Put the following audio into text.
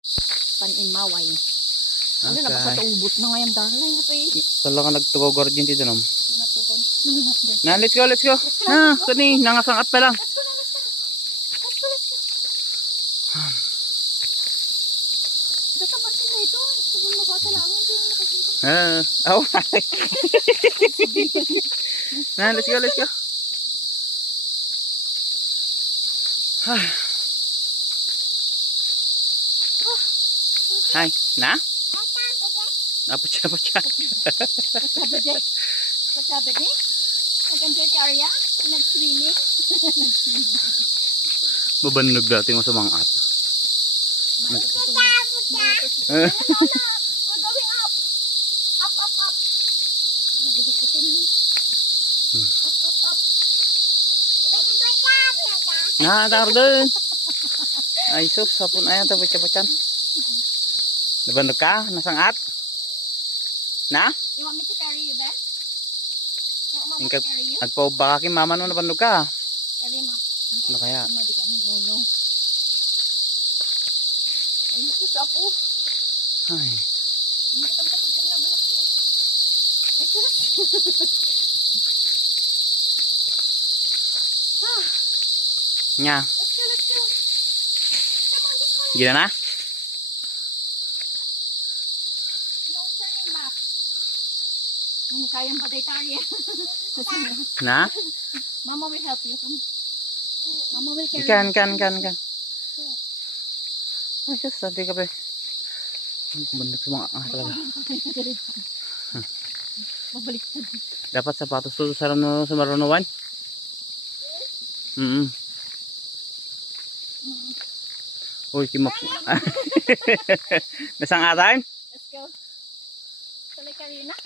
Panimaway. Ano Okay. na ba sa ubot na ngayon darling na pa eh. Kala ka nagtugogor din dito nom. Natukon. Na, let's go, let's go. Na, kani nangasangat pa lang. Let's go. Tatapat sila ito. Sabon magkatalangan din nakasinto. Oh. Na, let's go, let's go. Hi, na? Apa siya? Pagsabi din? Nag-enjoy ka Arya? Nag-swimming? Babannog dati mo sa mga at. We're going up! Up! Nagdikutin mo. Up! Na, tarde. Ay, sus, sapon ayan, tapos-taposan. Nabannog ka? Nasangat? Na? You want me to carry you, Ben? You want Mama Ingka, to carry you? agpa baka kay mama no nabannog ka. Carry mo. Ano kaya? Madi ka. No. Ay, sus, ako. Ay. Hindi ka tapos na balak. Ay, sus. Nya. Let's go. Come on, this way. Gila na? No turning back. Kayang patay tayo. Na? Mama will help you. Mama will carry Ikan. you. Ay, sus, sabi ka ba? Kumandag sa mga talaga. Mabaliktad. Dapat sapatos to sa marunuan. Uy, kimok. Nasang atan? Let's go. Salay ka rin na.